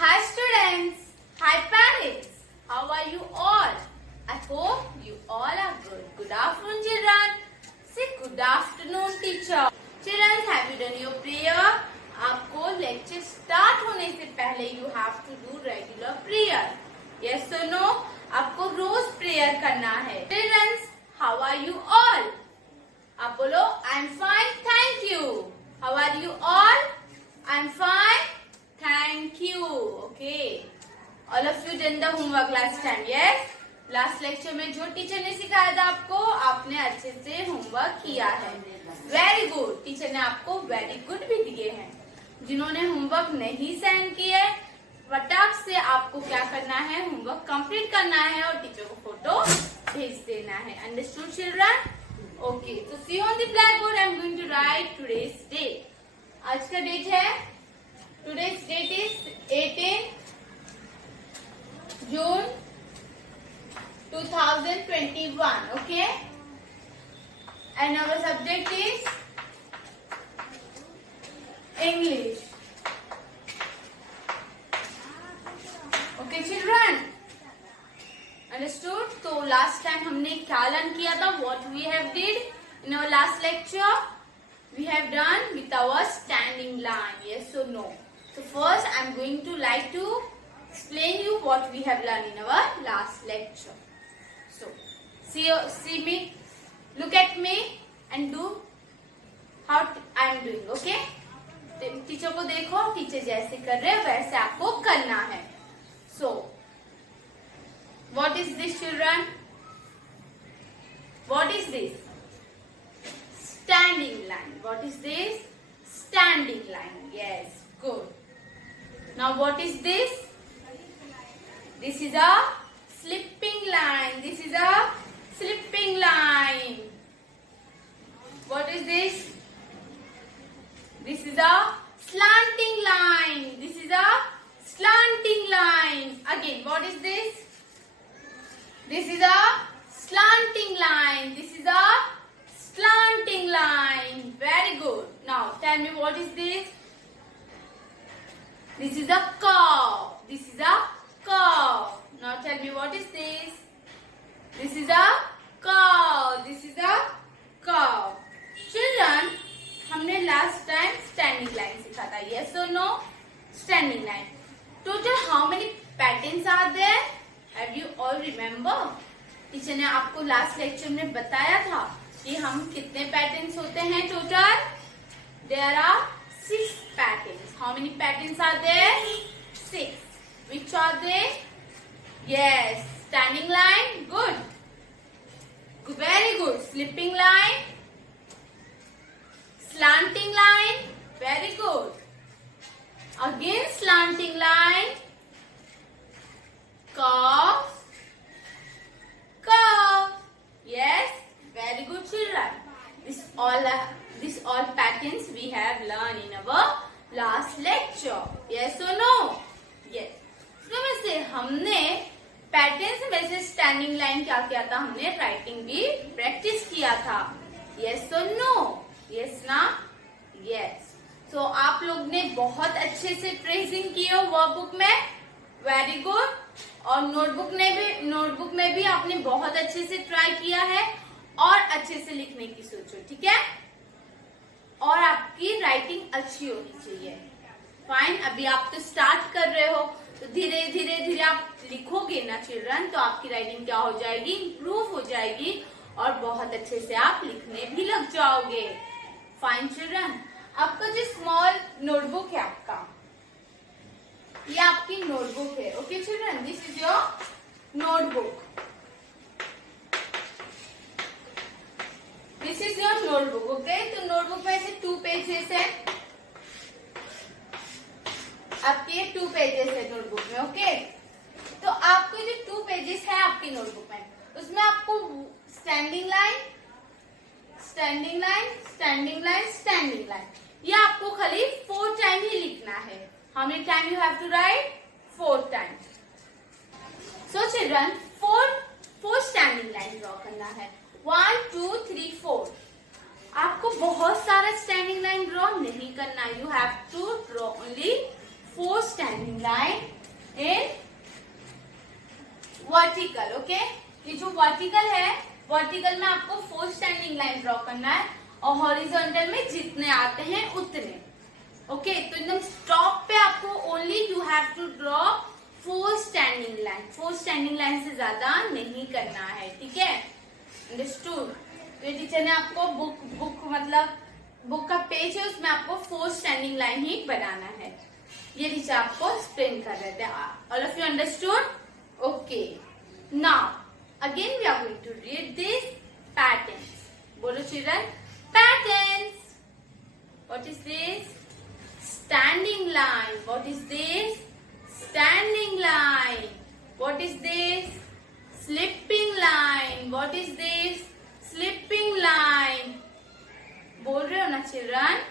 Hi students, hi parents, how are you all? I hope you all are good. Good afternoon children. Say good afternoon teacher. Children, have you done your prayer? आपको lecture start होने से पहले you have to do regular prayer. Yes or no? आपको रोज प्रेयर करना है. Children, how are you all? आप बोलो I'm fine, thank you. How are you all? I'm fine. Thank you. Okay. All of you done the homework last time, yes? Last lecture में जो टीचर ने सिखाया था आपको, आपने अच्छे से होमवर्क किया है. Very good. टीचर ने आपको वेरी गुड भी दिए हैं. जिन्होंने होमवर्क नहीं सेंड किए, फटाक से आपको क्या करना है, होमवर्क कंप्लीट करना है और टीचर को फोटो भेज देना है. Understood children? ओके. तो see on the blackboard I am going to write today's date. आज का डेट है, today's date is 18 June 2021. Okay, and our subject is English. Okay children, understood? तो last time हमने क्या लर्न किया था? What we have did in our last lecture? We have done with our standing line. Yes or no? So first I am going to like to explain you what we have learned in our last lecture. So see me, look at me and do how I am doing. Okay? Teacher को देखो, टीचर जैसे कर रहे हैं वैसे आपको करना है. So what is this children? What is this? Standing line. What is this? Standing line. Yes, good. Now what is this? This is a slipping line. This is a slipping line. What is this? This is a slanting line. This is a slanting line. Again, what is this? This is a slanting line. This is a slanting line. Very good. Now tell me what is this? This is a curve. This is a curve. Now tell me what is this? This is a curve. This is a curve. Children, हमने last time standing line सीखा था. Yes or no? Standing line. Total how many patterns are there? Have you all remember? Teacher ने आपको last lecture में बताया था कि हम कितने पैटर्न्स होते हैं total. There are 6 patterns. How many patterns are there? 6. Which are they? Yes, standing line. Good. Very good. Slipping line. Slanting line. Very good. Again slanting line. Curve. Curve. Yes. Very good children. This all patterns we have learned in our last lecture. Yes or no? Yes. इसमें में से हमने पैटर्न्स में से standing line क्या किया था, हमने राइटिंग भी प्रैक्टिस किया था. Yes or no? Yes ना? Yes. So आप लोग ने बहुत अच्छे से ट्रेसिंग की हो वर्कबुक में. Very good. और नोटबुक में भी आपने बहुत अच्छे से ट्राई किया है और अच्छे से लिखने की सोचो. ठीक है? और आपकी राइटिंग अच्छी होनी चाहिए. फाइन. अभी आप तो स्टार्ट कर रहे हो, तो धीरे धीरे आप लिखोगे ना चिल्ड्रन, तो आपकी राइटिंग क्या हो जाएगी, इम्प्रूव हो जाएगी और बहुत अच्छे से आप लिखने भी लग जाओगे. Fine children. आपका जो स्मॉल नोटबुक है आपका, ये आपकी नोटबुक है. Okay children, this is your notebook. This is your notebook. Okay, तो नोटबुक में से 2 पेजेस है आपके. 2 पेजेस है नोटबुक में. ओके, तो आपके जो 2 पेजेस है आपकी नोटबुक में, उसमें आपको standing line, standing line, standing line, standing line, ये आपको खाली 4 टाइम ही लिखना है. How many time you have to write? 4 times. So children, 4 standing line draw करना है. 1 2 3 4. आपको बहुत सारा स्टैंडिंग लाइन ड्रॉ नहीं करना. You have to draw only 4 standing line in vertical. Okay, ये जो vertical है, vertical में आपको 4 standing line ड्रॉ करना है और horizontal में जितने आते हैं उतने. ओके, तो एकदम स्टॉप पे आपको only you have to draw 4 standing line. 4 standing line से ज्यादा नहीं करना है. ठीक है, अंडरस्टूड. तो टीचर ने आपको बुक मतलब बुक का पेज है, उसमें आपको 4 स्टैंडिंग लाइन ही बनाना है. ये टीचर आपको एक्सप्लेन कर रहे थे. All of you understood? Okay, now again we are going to read this patterns. बोलो children, patterns. What is this? Standing line. What is this? Standing line. What is this? Slipping line. What is this? Slipping line. बोल रहे हो ना children?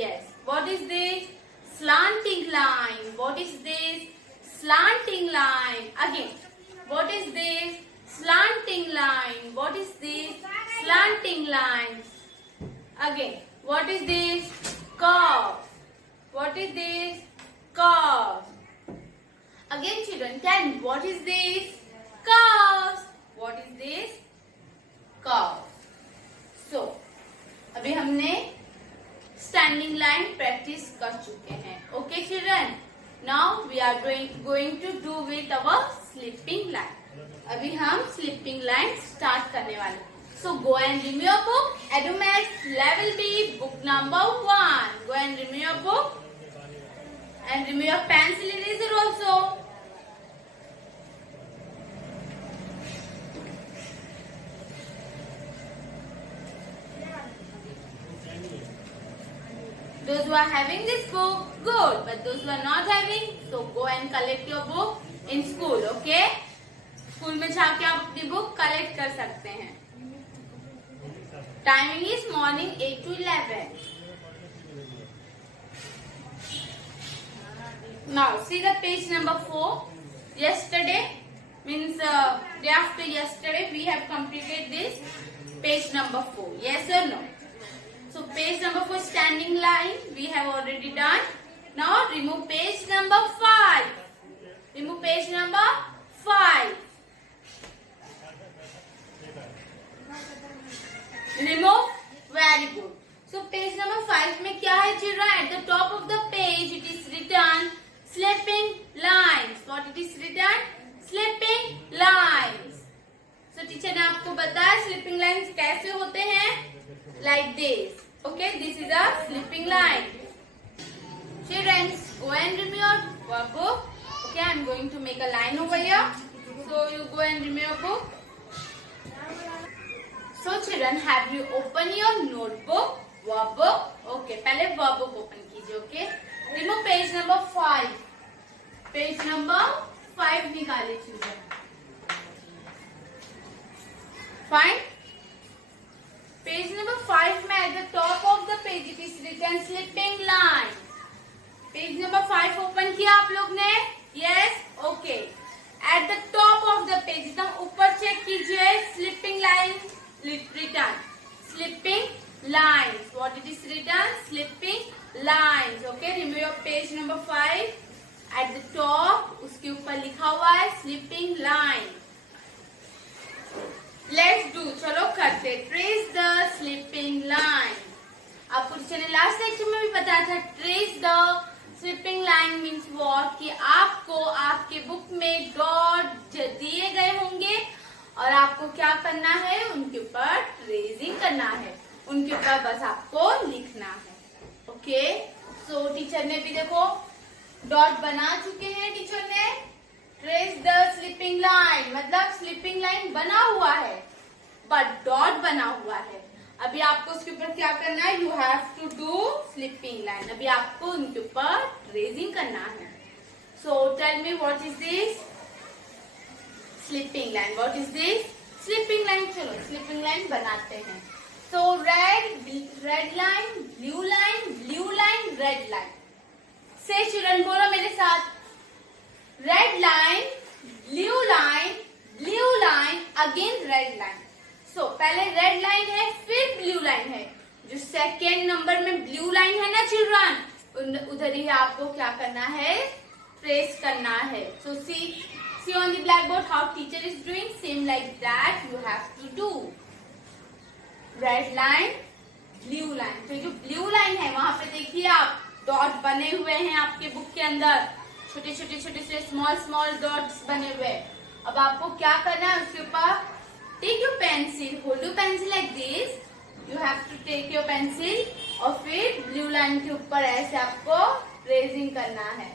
Yes. What is this? Slanting line. What is this? Slanting line. Again. What is this? Slanting line. What is this? Slanting line. Again. What is this? Curve. What is this? Curve. Again children, tell me, what is this? Curves. What is this? Curve. So, अभी हमने standing line practice कर चुके हैं. Okay children? Now we are going to do with our slipping line. अभी हम slipping line start करने वाले. So go and remove your book. EduMaths Level B, book number 1. Go and remove your book. And remove your pencil eraser also. Those who are having this book, good. But those who are not having, so go and collect your book in school, okay? School में जाके आप अपनी book collect कर सकते हैं. Timing is morning 8 to 11. Now see the page number 4. Yesterday means day after yesterday we have completed this page number 4. Yes or no? So page number 4 standing line we have already done. Now remove page number 5. Remove page number 5. Remove. Very good. So page number 5 में क्या है children? At the top of the page it is written slipping lines. What it is written? Slipping lines. So teacher ने आपको बताया slipping lines कैसे होते हैं? Like this. Okay, this is a slipping line. Children, go and remove your workbook. Okay, I am going to make a line over here. So you go and remove your book. So children, have you opened your notebook, workbook? Okay, पहले workbook open कीजिए. Okay, remove page number 5. Page number 5 निकालिए children. Fine. Page number 5 में at the top of the page it is written slipping line. Page number 5 open किया आप लोग ने? Yes. Okay. At the top of the page एकदम ऊपर check कीजिए slipping line written. Slipping lines. What it is written? Slipping lines. Okay. Remove your page number 5. At the top उसके ऊपर लिखा हुआ है slipping line. Let's do. चलो करते. Trace the slipping line. आपको टीचर ने लास्ट लेक्चर में भी बताया था trace the slipping line means what कि आपको आपके बुक में डॉट दिए गए होंगे और आपको क्या करना है? उनके ऊपर ट्रेसिंग करना है. उनके ऊपर बस आपको लिखना है. ओके. सो टीचर ने भी देखो डॉट बना चुके हैं. टीचर ने ट्रेस द स्लिपिंग लाइन मतलब स्लिपिंग लाइन बना हुआ है बट डॉट बना हुआ है. अभी आपको उसके ऊपर क्या करना है? You have to do sleeping line. अभी आपको उनके ऊपर ट्रेसिंग करना है. So tell me what is this? Sleeping line. What is this? Sleeping line. चलो स्लिपिंग लाइन बनाते हैं. So red line, blue line, red line. Say children बोलो मेरे साथ. Red line, blue line, again red line. So पहले red line है फिर blue line है. जो सेकेंड नंबर में ब्लू लाइन है ना चिल्ड्रन, उधर ही आपको क्या करना है, ट्रेस करना है. सो see on the blackboard how teacher is doing. Same like that you have to do. Red line, blue line. तो जो ब्लू लाइन है वहां पे देखिए आप डॉट बने हुए हैं आपके बुक के अंदर, छोटे छोटे छोटे से स्मॉल डॉट्स बने हुए. अब आपको क्या करना है, उसके ऊपर take your pencil, hold your pencil like this. You have to take your pencil और फिर ब्लू लाइन के ऊपर ऐसे आपको ट्रेसिंग करना है.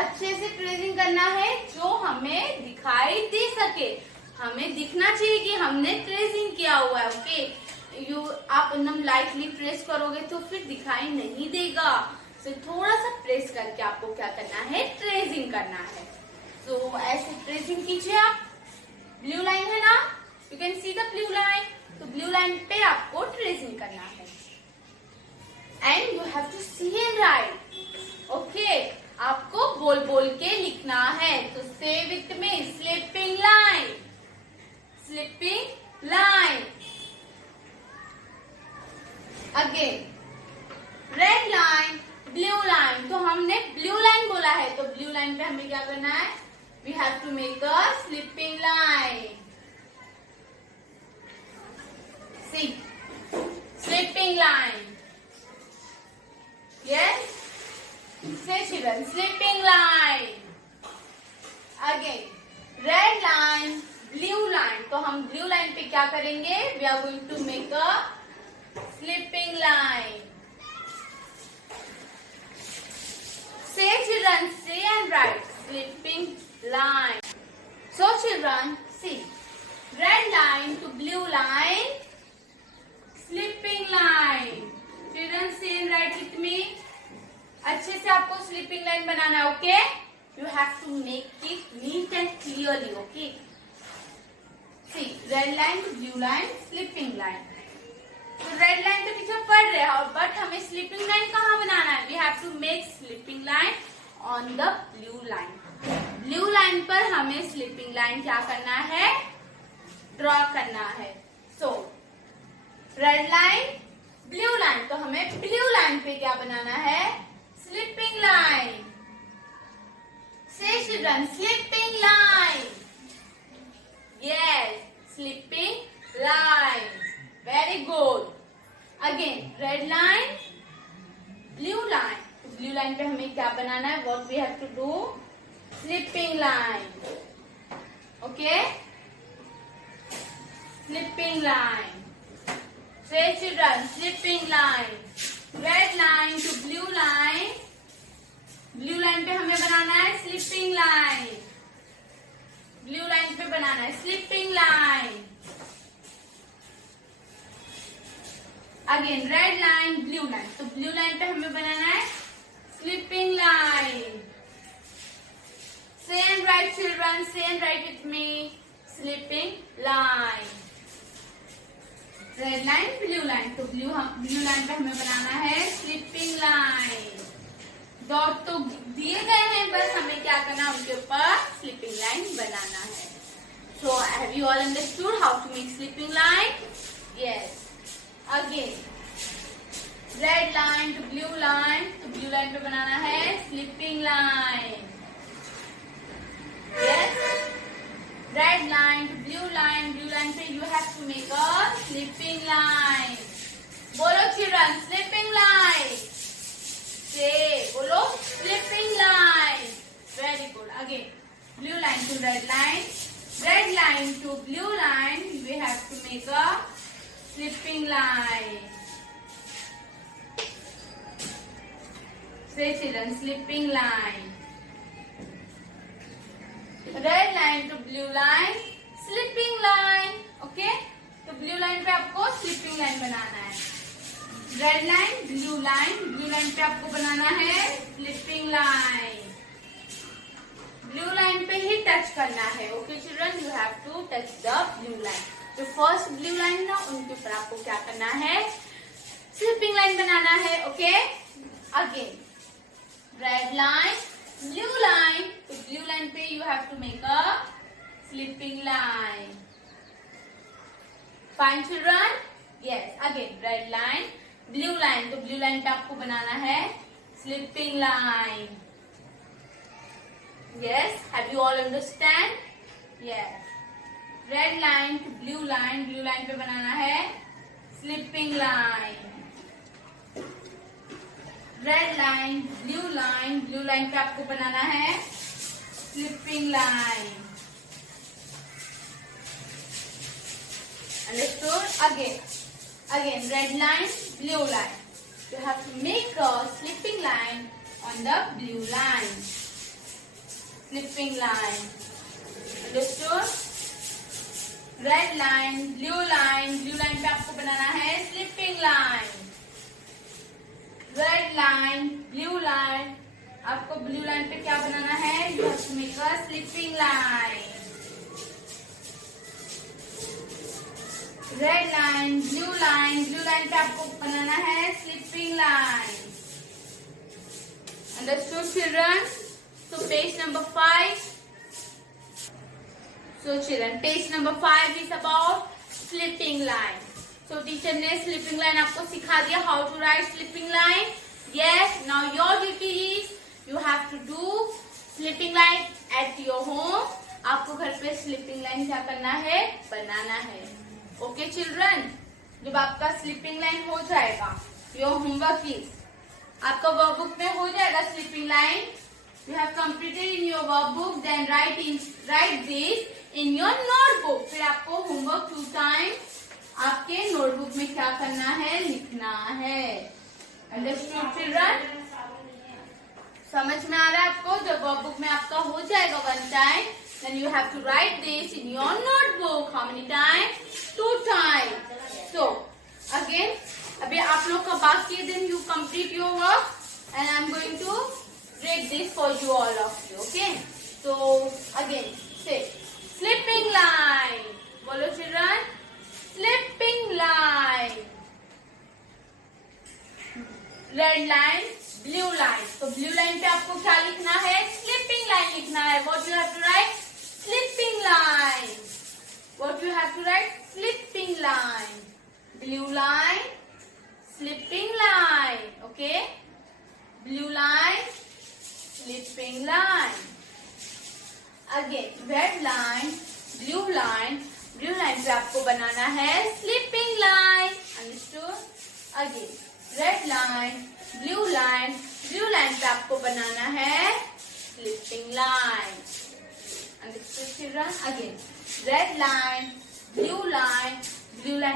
अच्छे से ट्रेसिंग करना है जो हमें दिखाई दे सके. हमें दिखना चाहिए कि हमने ट्रेसिंग किया हुआ है. ओके, आप एकदम लाइटली ट्रेस करोगे तो फिर दिखाई नहीं देगा. तो थोड़ा सा प्रेस करके आपको क्या करना है, ट्रेसिंग करना है. तो ऐसे ट्रेसिंग कीजिए आप. ब्लू लाइन है ना, you can see the blue line. तो ब्लू लाइन पे आपको ट्रेसिंग करना है. And you have to see and write. Okay, आपको बोल बोल के लिखना है. तो say with me, slipping line, slipping line. Again red line, blue line. तो हमने ब्लू लाइन बोला है, तो ब्लू लाइन पे हमें क्या करना है, we have to make a slipping line. See, slipping line. Yes, say children, slipping line. Again red line, blue line. तो हम blue line पे क्या करेंगे, we are going to make a slipping line. Say children, say and write, slipping line. So children, see, red line to blue line, slipping line. Children, say and write with me. अच्छे से आपको sleeping line बनाना है. Okay, you have to make it neat and clearly. Okay, see red line to blue line, slipping line. तो red line तो teacher पढ़ रहे हैं, बट हमें स्लिपिंग लाइन कहाँ बनाना है, we have to make slipping line on the blue line. Blue line पर हमें स्लिपिंग लाइन क्या करना है, ड्रॉ करना है. So red line, blue line. तो हमें ब्लू लाइन पे क्या बनाना है, slipping line. Say children, slipping line. Yes, slipping line. Very good. Again, red line, blue line. Blue line पे हमें क्या बनाना है, what we have to do, slipping line. Okay, slipping line. Say children, slipping line. Red line to blue line. Blue line पे हमें बनाना है slipping line. Blue line पे बनाना है slipping line. Again red line, blue line. तो blue line पे हमें बनाना है slipping line. Say and write children, say and write with me, slipping line. Red line, blue line. तो ब्लू लाइन पे हमें बनाना है स्लिपिंग लाइन. डॉट तो दिए गए हैं, बस हमें क्या करना है, उनके ऊपर स्लिपिंग लाइन बनाना है. So have you all understood how to make slipping line? Yes. Again red line to blue line. तो ब्लू लाइन पे बनाना है slipping line. Yes. Red line to blue line. Blue line पे you have to make a slipping line. बोलो children, sleeping line. बोलो sleeping line. Very good. Again blue line to red line, red line to blue line. We have to make a slipping line. Say children, sleeping line. Red line to blue line, slipping line. Okay, तो blue line पे आपको sleeping line बनाना है. Red line, blue line. Blue line पे आपको बनाना है slipping line. Blue line पे ही touch करना है. Okay children, you have to touch the blue line. जो फर्स्ट ब्लू लाइन ना, उनके ऊपर आपको क्या करना है, स्लिपिंग लाइन बनाना है. Okay, again red line, blue line. तो ब्लू लाइन पे you have to make a slipping line. Fine children? Yes. Again red line, blue line. तो ब्लू लाइन पे आपको बनाना है Slipping line. Yes, have you all understand? Yes. Red line to blue line पे बनाना है slipping line. Red line पे आपको बनाना है slipping line. Understood? Again, red line, blue line. You have to make a slipping line on the blue line. Slipping line. Understood? Red line पे आपको बनाना है slipping line. Red line, blue line. आपको blue line पे क्या बनाना है? You have to make a slipping line. Red line पे आपको बनाना है slipping line. Understood, children? So page number 5. So children, page number 5 is about slipping line. So teacher ने slipping line आपको सिखा दिया how to write slipping line. Yes, now your duty is you have to do slipping line at your home. आपको घर पे slipping line क्या करना है? बनाना है. Okay children, जब आपका slipping line हो जाएगा, your homework is आपका वर्कबुक में हो जाएगा slipping line. You have completed in your workbook, then write this in your notebook. फिर आपको homework 2 times आपके नोटबुक में क्या करना है? लिखना है. Understood children? समझ में आ रहा है आपको? जब वर्कबुक में आपका हो जाएगा 1 time, then you have to write this in your notebook. How many times? 2 times. So again, अभी आप लोग का बाकी दिन you complete your work and I'm going to read this for you all of you. Okay? So again, say slipping line. बोलो children. Slipping line. Red line, blue line. तो blue line पे आपको क्या लिखना है? Slipping line लिखना है. What you have to write? Slipping line. What you have to write? Slipping line. Blue line, slipping line. Okay? Blue line, slipping line. Again, red line, blue line पे आपको बनाना है slipping line. Understood? Again, red line पे आपको बनाना है slipping line. Understood children? Again, red line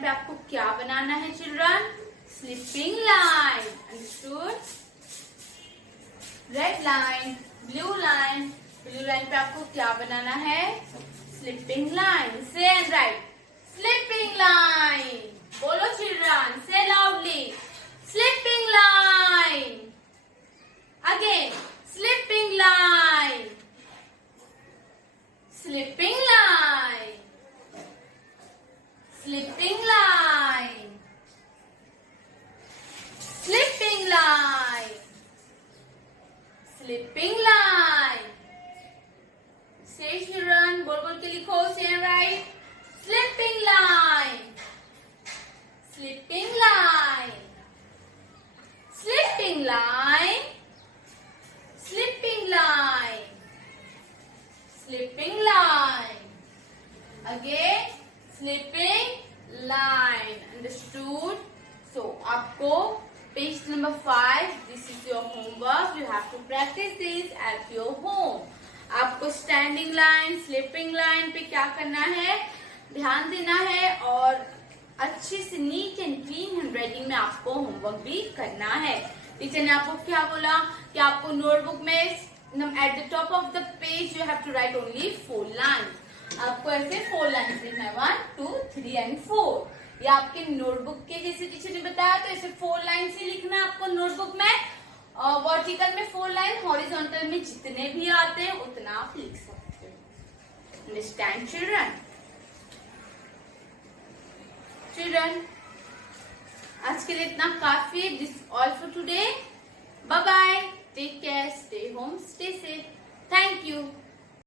पे आपको क्या बनाना है children? Slipping line. Understood? Red line पे आपको क्या बनाना है? Slipping line. Say and write. Slipping line. बोलो children. Say loudly. Slipping line. Again. Slipping line. Slipping line. Slipping line. Slipping line. Slipping line. Say children, बोल के लिखो. Say and write. Slipping line. Slipping line. Slipping line. Slipping line. Slipping line. Again, slipping line. Understood? So, आपको page number 5. This is your homework. You have to practice this at your home. आपको standing line, slipping line पे क्या करना है? ध्यान देना है और अच्छे से नीट एंड क्लीन हैंडराइटिंग में आपको होमवर्क भी करना है. टीचर ने आपको क्या बोला कि आपको नोटबुक में at the top of the page you have to write only 4 lines. आपको ऐसे 4 लाइन्स लिखना है 1, 2, 3 एंड 4. ये आपके नोटबुक के जैसे टीचर ने बताया तो ऐसे 4 लाइन्स ही लिखना है आपको नोटबुक में. वर्टिकल में 4 लाइन, हॉरिजॉन्टल में जितने भी आते हैं उतना आप लिख सकते हो. Understand children? आज के लिए इतना काफी है. This all for today. Bye bye. Take care. Stay home. Stay safe. Thank you.